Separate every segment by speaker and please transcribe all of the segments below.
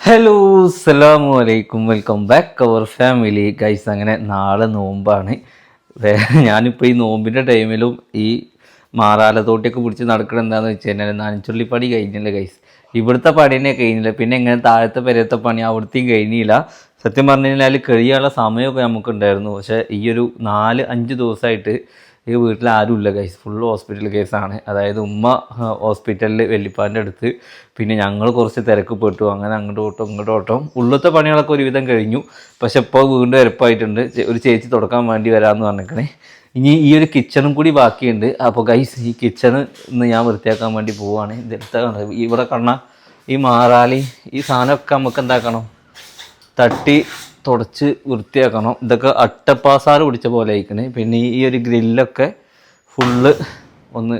Speaker 1: Hello അസ്സലാമു അലൈക്കും. Welcome back our family guys അങ്ങനെ നാളെ നോമ്പാണ്. ഞാനിപ്പോൾ ഈ നോമ്പിന്റെ ടൈമിലും ഈ മാറാലത്തോട്ടിയൊക്കെ പിടിച്ച് നടക്കണം എന്താണെന്ന് വെച്ച് കഴിഞ്ഞാൽ നനച്ചുള്ളി പണി കഴിഞ്ഞില്ല ഗൈസ് ഇവിടുത്തെ പണി തന്നെ കഴിഞ്ഞില്ല. പിന്നെ എങ്ങനെ താഴത്തെ പെരത്തെ പണി അവിടുത്തെയും കഴിഞ്ഞില്ല. സത്യം പറഞ്ഞു കഴിഞ്ഞാൽ കഴിയാനുള്ള സമയമൊക്കെ നമുക്കുണ്ടായിരുന്നു. പക്ഷേ ഈ ഒരു നാല് അഞ്ച് ദിവസമായിട്ട് ഈ വീട്ടിൽ ആരുമില്ല കേസ് ഫുൾ ഹോസ്പിറ്റൽ കേസാണ് അതായത് ഉമ്മ ഹോസ്പിറ്റലിൽ വെല്ലിപ്പാന്റെ അടുത്ത്. പിന്നെ ഞങ്ങൾ കുറച്ച് തിരക്ക് പെട്ടു അങ്ങനെ അങ്ങോട്ട് ഓട്ടം ഇങ്ങോട്ട് ഉള്ളത്തെ പണികളൊക്കെ ഒരുവിധം കഴിഞ്ഞു. പക്ഷെ ഇപ്പോൾ വീണ്ടും എരപ്പായിട്ടുണ്ട് ഒരു ചേച്ചി തുടക്കാൻ വേണ്ടി വരാമെന്ന് പറഞ്ഞേക്കണേ ഇനി ഈ ഒരു കിച്ചണും കൂടി ബാക്കിയുണ്ട്. അപ്പോൾ ഗൈസ് ഈ കിച്ചണ് ഇന്ന് ഞാൻ വൃത്തിയാക്കാൻ വേണ്ടി പോവുകയാണ് ഇതെടുത്ത ഇവിടെ കണ്ണ ഈ മാറാലി ഈ സാധനമൊക്കെ നമുക്ക് എന്താക്കണം? തട്ടി തുടച്ച് വൃത്തിയാക്കണം. ഇതൊക്കെ അട്ടപ്പാസാറ് പിടിച്ച പോലെ ആയിക്കണേ. പിന്നെ ഈ ഒരു ഗ്രില്ലൊക്കെ ഫുള്ള് ഒന്ന്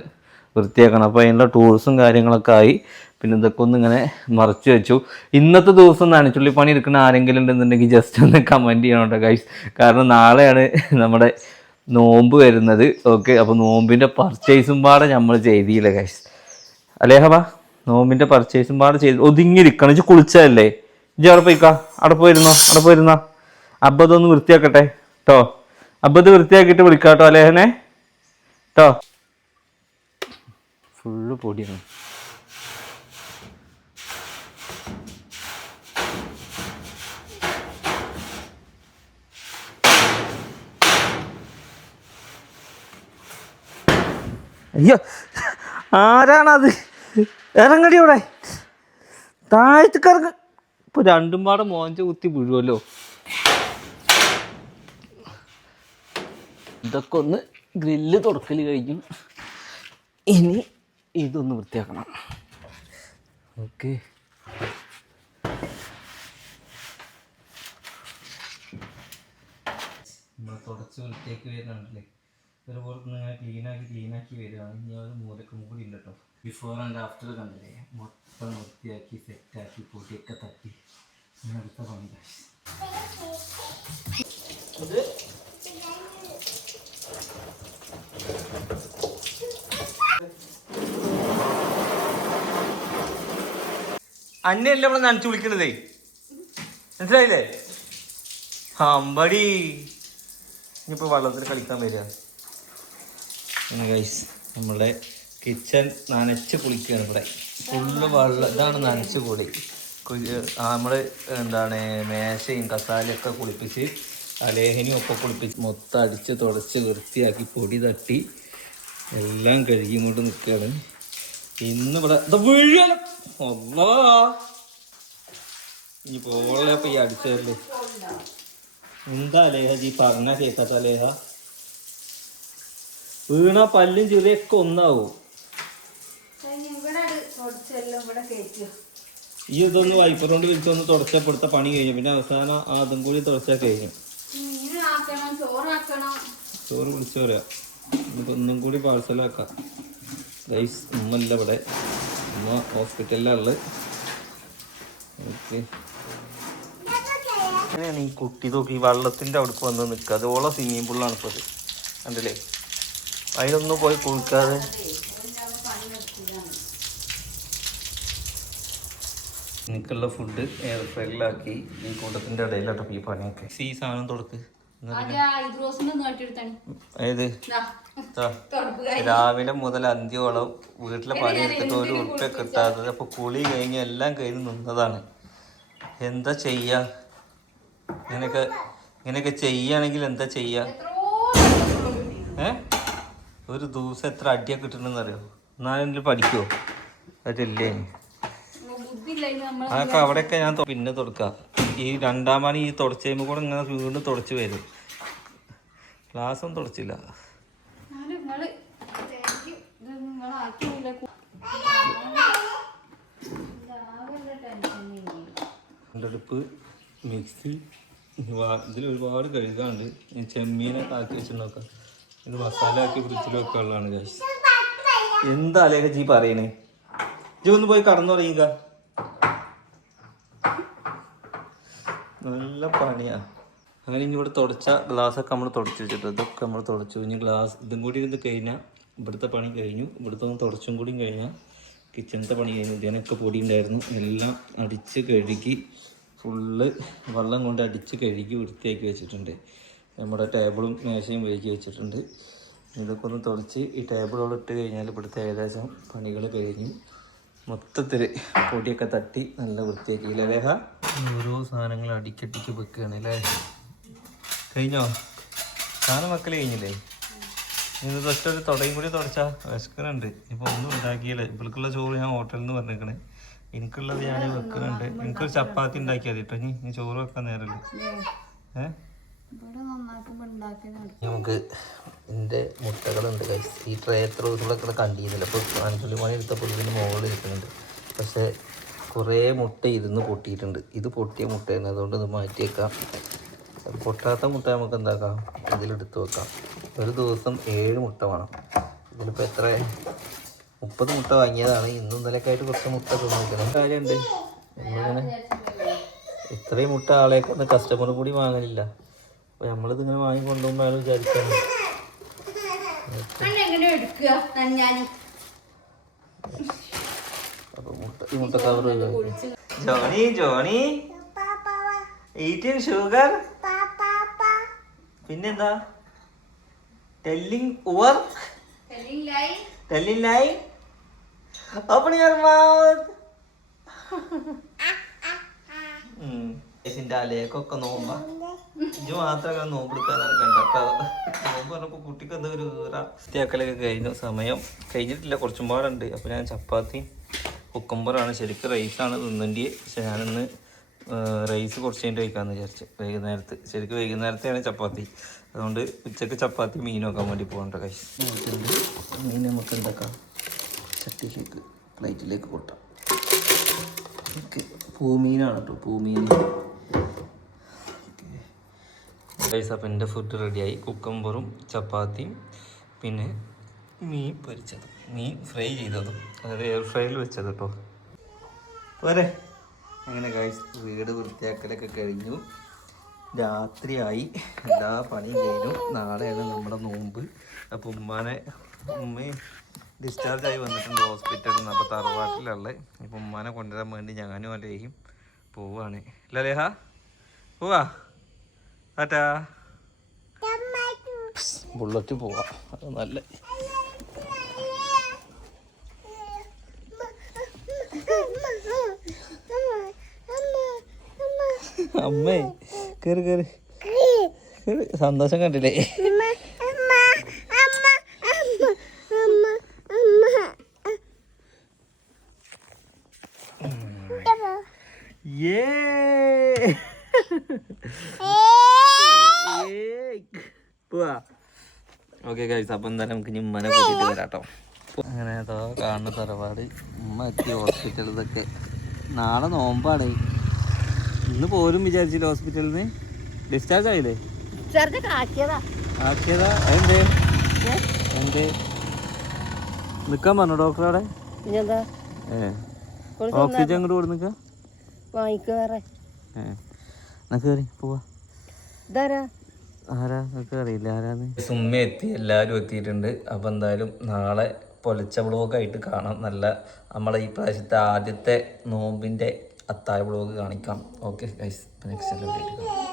Speaker 1: വൃത്തിയാക്കണം. അപ്പോൾ അതിനുള്ള ടൂൾസും കാര്യങ്ങളൊക്കെ ആയി. പിന്നെ ഇതൊക്കെ ഒന്ന് ഇങ്ങനെ മറച്ചു വെച്ചു. ഇന്നത്തെ ദിവസം നനച്ചുള്ളി പണി എടുക്കുന്ന ആരെങ്കിലും ഉണ്ടെന്നുണ്ടെങ്കിൽ ജസ്റ്റ് ഒന്ന് കമന്റ് ചെയ്യണം കേട്ടോ ഗൈസ് കാരണം നാളെയാണ് നമ്മുടെ നോമ്പ് വരുന്നത്. ഓക്കെ അപ്പോൾ നോമ്പിന്റെ പർച്ചേസും പാടെ നമ്മൾ ചെയ്തില്ല ഗൈസ് അല്ലേ വാ നോമ്പിന്റെ പർച്ചേസും പാടെ ചെയ്ത് ഒതുങ്ങിയിരിക്കണം. വെച്ച് കുളിച്ചതല്ലേ? ഇജ്ജ് അവിടെ പോയിക്കാ. അവിടെ പോയിരുന്നോ? അവിടെ പോയിരുന്നോ? അബദ്ധമൊന്ന് വൃത്തിയാക്കട്ടെ. കേട്ടോ അബദ്ധം വൃത്തിയാക്കിയിട്ട് വിളിക്കാട്ടോ അലേഹനെ. കേട്ടോ ഫുള്ള് പൊടിയാണ്. അയ്യോ. ആരാണത്? ഇറങ്ങടി ഇവിടെ താഴത്തേക്ക് ഇപ്പൊ രണ്ടും പാടെ മോഞ്ച കുത്തി വീഴുമല്ലോ ഇതൊക്കെ ഒന്ന് ഗ്രില്ല് തുറക്കൽ കഴിഞ്ഞു. ഇനി ഇതൊന്ന് വൃത്തിയാക്കണം. ഓക്കെ. തുടച്ച് വൃത്തിയാക്കി വരുന്നുണ്ടല്ലേ? പുറത്ത് നിങ്ങൾ ക്ലീനാക്കി ക്ലീനാക്കി വരികയാണ് ഇനി ഒരു മൂലക്കും കൂടി ഉണ്ട് കേട്ടോ ബിഫോർ ആൻഡ് ആഫ്റ്റർ കണ്ടില്ലേ? മൊത്തം വൃത്തിയാക്കി സെറ്റാക്കി പൊടിയൊക്കെ തട്ടി. ഇനി അടുത്ത പണി guys. അത് അന്നെയല്ല നമ്മൾ നനച്ചു വിളിക്കണതേ? മനസ്സിലായില്ലേ? അമ്പടി ഇനിയിപ്പോൾ വെള്ളത്തിൽ കളിക്കാൻ വരിക. നമ്മളെ കിച്ചൺ നനച്ച് കുളിക്കുകയാണ് ഇവിടെ. ഫുള്ള് വെള്ളം ഇതാണ് നനച്ച് കൂടി നമ്മൾ എന്താണ് മേശയും കസാലയൊക്കെ കുളിപ്പിച്ച് അലേഹനും ഒക്കെ കുളിപ്പിച്ച് മൊത്തം അടിച്ച് തുടച്ച് വൃത്തിയാക്കി പൊടി തട്ടി എല്ലാം കഴുകി കൊണ്ട് നിൽക്കുകയാണ് ഇന്ന് ഇവിടെ ഇത് വീഴണം ഇനി പോളെ ഇപ്പൊ ഈ അടിച്ചതല്ലേ എന്താ അലേഹ ജി? പറഞ്ഞ കേക്കാത്ത അലേഹ വീണ പല്ലും ചെറിയൊക്കെ ഒന്നാവും.
Speaker 2: ഇവിടെ ഇവിടെ കയറ്റും
Speaker 1: ഈ ഇതൊന്ന് വൈപ്പർ കൊണ്ട് വിളിച്ചൊന്ന് തുടച്ചപ്പെടുത്ത പണി കഴിഞ്ഞു. പിന്നെ അവസാനം ആ അതും കൂടി തുടച്ചാൽ കഴിഞ്ഞു. ചോറ് വിളിച്ചു പറയാം. നമുക്ക് ഒന്നും കൂടി പാഴ്സലാക്കാം റൈസ് ഉമ്മല്ല ഇവിടെ. ഉമ്മ ഹോസ്പിറ്റലിലാണ് ഓക്കെ. അങ്ങനെയാണ് ഈ കുട്ടി നോക്കി ഈ വെള്ളത്തിന്റെ അവിടെ വന്ന് നിൽക്കുക അതോളം സ്വിമ്മിംഗ് പൂളിലാണ് ഇപ്പോൾ അത് കണ്ടില്ലേ? അതിനൊന്നും പോയി കുളിക്കാതെ. എനിക്കുള്ള ഫുഡ് എയർ ഫ്രൈലാക്കി ഈ കൂട്ടത്തിന്റെ ഇടയിലാട്ടോ ഈ പണിയൊക്കെ. ഈ സാധനം തുടക്ക്. ഏത്. രാവിലെ മുതൽ അന്ത്യോളം വീട്ടിലെ പണി എടുത്തിട്ട് ഒരു ഉറുപ്പ്യ കിട്ടാത്തത് അപ്പൊ കുളി കഴിഞ്ഞ് എല്ലാം കഴിഞ്ഞ് നിന്നതാണ്. എന്താ ചെയ്യാ? ഇങ്ങനെയൊക്കെ ഇങ്ങനെയൊക്കെ ചെയ്യുകയാണെങ്കിൽ എന്താ ചെയ്യാ? ഏ? ഒരു ദിവസം എത്ര അടിയൊക്കെ കിട്ടണമെന്നറിയോ എന്നാലും പഠിക്കുവോ? അതില്ലേ? അതൊക്കെ അവിടെയൊക്കെ ഞാൻ പിന്നെ തുടക്കാം. ഈ രണ്ടാം പണി ഈ തുടച്ച് കഴിയുമ്പോൾ കൂടെ ഇങ്ങനെ വീണ്ടും തുടച്ച് വരും. ഗ്ലാസ്സൊന്നും തുടച്ചില്ല. അടുപ്പ് മിക്സി ഇതിൽ ഒരുപാട് കഴുകാണ്ട് ഈ ചെമ്മീനൊക്കെ ആക്കി വെച്ചിട്ടുണ്ടോക്കാം ഇത് മസാല ആക്കി ഫ്രിഡ്ജിൽ വെക്കാനുള്ളതാണ് ഗൈസ് എന്താ അലേഖ ജി പറയണേ? ജി ഒന്ന് പോയി കടന്നു പറയുക നല്ല പണിയാ. അങ്ങനെ ഇനി ഇവിടെ തുടച്ച ഗ്ലാസ് ഒക്കെ നമ്മൾ തുടച്ച് വെച്ചിട്ട് ഇതൊക്കെ നമ്മൾ തുടച്ചു. ഇനി ഗ്ലാസ് ഇതും കൂടി ഇരുന്ന് കഴിഞ്ഞാൽ ഇവിടുത്തെ പണി കഴിഞ്ഞു. ഇവിടുത്തെ ഒന്ന് തുടച്ചും കൂടി കഴിഞ്ഞാൽ കിച്ചണത്തെ പണി കഴിഞ്ഞു. ഇതിനൊക്കെ പൊടി ഉണ്ടായിരുന്നു എല്ലാം അടിച്ച് കഴുകി ഫുള്ള് വെള്ളം കൊണ്ട് അടിച്ച് കഴുകി വൃത്തിയാക്കി വെച്ചിട്ടുണ്ട്. നമ്മുടെ ടേബിളും മേശയും കഴുകി വെച്ചിട്ടുണ്ട്. ഇതൊക്കെ ഒന്ന് തുടച്ച് ഈ ടേബിളോട് ഇട്ട് കഴിഞ്ഞാൽ ഇവിടുത്തെ ഏകദേശം പണികൾ കഴിഞ്ഞു. മൊത്തത്തിൽ പൊടിയൊക്കെ തട്ടി നല്ല വൃത്തിയാക്കി. ലേഖ ഓരോ സാധനങ്ങൾ അടിക്കടിക്ക് വെക്കുകയാണ് അല്ലേ? കഴിഞ്ഞോ? സാധനം വെക്കൽ കഴിഞ്ഞില്ലേ? ഇന്ന് ജസ്റ്റ് ഒരു തുടയും കൂടി തുടച്ചാ വിശക്കുന്നുണ്ട്. ഇപ്പൊ ഒന്നും ഉണ്ടാക്കിയില്ല. ഇവൾക്കുള്ള ചോറ് ഞാൻ ഹോട്ടലിൽ നിന്ന് പറഞ്ഞേക്കണേ. എനിക്കുള്ളത് ഞാൻ വെക്കുന്നുണ്ട്. എനിക്കൊരു ചപ്പാത്തി ഉണ്ടാക്കിയാൽ കേട്ടോ ഇനി ഇനി ചോറ് വെക്കാൻ
Speaker 2: നന്നാക്കുമ്പോ
Speaker 1: നമുക്ക് എന്റെ മുട്ടകളുണ്ട്. ഈ ട്രേ എത്ര ദിവസങ്ങളൊക്കെ കണ്ടിരുന്നില്ല. അപ്പോൾ അഞ്ചുള്ളി മണി എടുത്തപ്പോൾ ഇതിന് മുകളിൽ ഇരിക്കുന്നുണ്ട്. പക്ഷേ കുറേ മുട്ട ഇരുന്ന് പൊട്ടിയിട്ടുണ്ട്. ഇത് പൊട്ടിയ മുട്ടയാണ് അതുകൊണ്ട് ഇത് മാറ്റിയേക്കാം. പൊട്ടാത്ത മുട്ട നമുക്ക് എന്താക്കാം? ഇതിലെടുത്ത് വെക്കാം. ഒരു ദിവസം ഏഴ് മുട്ട വേണം. ഇതിലിപ്പോൾ എത്ര? മുപ്പത് മുട്ട വാങ്ങിയതാണ്. ഇന്നും ഇന്നലെയൊക്കെ കുറച്ച് മുട്ട തിന്നിരിക്കണം കാര്യമുണ്ട് നമ്മളിങ്ങനെ ഇത്രയും മുട്ട ആളെയൊക്കെ ഒന്ന് കസ്റ്റമർ കൂടി വാങ്ങലില്ല. അപ്പോൾ നമ്മളിത് ഇങ്ങനെ വാങ്ങിക്കൊണ്ടുപോകുമ്പോൾ അയാൾ
Speaker 2: എങ്ങനെ എടുക്കുക?
Speaker 1: അപ്പോൾ മുട്ട ഈ മുട്ട cover Johny Johny. Eating sugar പിന്നെന്താ? Telling work telling lie open your mouth ഇതിന്റെ അലേക്കൊക്കെ നോമ്പ. ഇജ് മാത്രം നോമ്പ് എടുക്കാൻ നടക്കണ്ട. നോമ്പ് പറഞ്ഞപ്പോ കുട്ടിക്ക് എന്താ ഒരു വൃത്തിയാക്കലൊക്കെ കഴിഞ്ഞു. സമയം കഴിഞ്ഞിട്ടില്ല. കുറച്ചും പാടുണ്ട്. അപ്പൊ ഞാൻ ചപ്പാത്തിയും കുക്കുംബറാണ്. ശരിക്കും റൈസാണ് തിന്നേണ്ടി പക്ഷെ ഞാനിന്ന് റൈസ് കുറച്ച് കഴിഞ്ഞിട്ട് കഴിക്കാമെന്ന് വിചാരിച്ചു. വൈകുന്നേരത്ത് ശരിക്കും വൈകുന്നേരത്തെയാണ് ചപ്പാത്തി. അതുകൊണ്ട് ഉച്ചയ്ക്ക് ചപ്പാത്തി മീൻ നോക്കാൻ വേണ്ടി പോകണ്ട കൈ മീൻ നമുക്ക് എന്താക്കാം? ചട്ടിയിലേക്ക് പ്ലേറ്റിലേക്ക് കൊട്ടാം. ഓക്കെ പൂമീനാണ് കേട്ടോ പൂമീൻ ഗൈസ് അപ്പം എന്റെ ഫുഡ് റെഡിയായി കുക്കമ്പറും ചപ്പാത്തിയും പിന്നെ മീൻ പൊരിച്ചതും മീൻ ഫ്രൈ ചെയ്തതും. അതായത് എയർ ഫ്രൈയിൽ വെച്ചത് കേട്ടോ പോരെ. അങ്ങനെ കഴിച്ച് വീട് വൃത്തിയാക്കലൊക്കെ കഴിഞ്ഞു. രാത്രിയായി. എല്ലാ പണിയും കഴിഞ്ഞു. നാളെയാണ് നമ്മുടെ നോമ്പ്. അപ്പോൾ ഉമ്മാനെ ഉമ്മയും ഡിസ്ചാർജായി വന്നിട്ടുണ്ട് ഹോസ്പിറ്റലിൽ നിന്ന് അപ്പോൾ തറവാട്ടിലുള്ള ഇപ്പോൾ ഉമ്മാനെ കൊണ്ടുവരാൻ വേണ്ടി ഞാനും അലേഹയും പോവാണ്. അല്ല ലേഹ പോവാ. ടാറ്റാ. ബുള്ളറ്റ് പോവാ. അത് നല്ല അമ്മേ കേറി കേറി. സന്തോഷം കണ്ടില്ലേ? ഓക്കെ കഴിച്ചു അപ്പം എന്തായാലും നമുക്ക് ഇനി ഉമ്മനെ കൂട്ടിയിട്ട് വരാട്ടോ. അങ്ങനെ അതോ കാണുന്ന തറവാട് ഉമ്മ എത്തി ഹോസ്പിറ്റലിൽ നാളെ നോമ്പാണ്. ഇന്ന് പോലും വിചാരിച്ചില്ല ഹോസ്പിറ്റലിൽ നിന്ന് ഡിസ്ചാർജ് ആയില്ലേ?
Speaker 2: ആക്കിയതാ.
Speaker 1: ആക്കിയതാ. എന്തേ എന്തേ? നിക്കാൻ പറഞ്ഞു ഡോക്ടർ അവിടെ? ഓക്സിജൻ അങ്ങോട്ട് കൊടു നിക്ക.
Speaker 2: വാങ്ങിക്ക വേറെ.
Speaker 1: ഏ. കേറി പോവാ.
Speaker 2: ഇതാരാ?
Speaker 1: ആരാ? നിങ്ങൾക്ക് അറിയില്ല ആരാന്ന്? സുമ്മ എത്തി എല്ലാവരും എത്തിയിട്ടുണ്ട്. അപ്പം എന്തായാലും നാളെ പൊലച്ച വ്ളോഗായിട്ട് കാണാം. നല്ല നമ്മളെ ഈ പ്രാവശ്യത്തെ ആദ്യത്തെ നോമ്പിന്റെ അത്താഴ വ്ളോഗ് കാണിക്കാം. Okay guys next video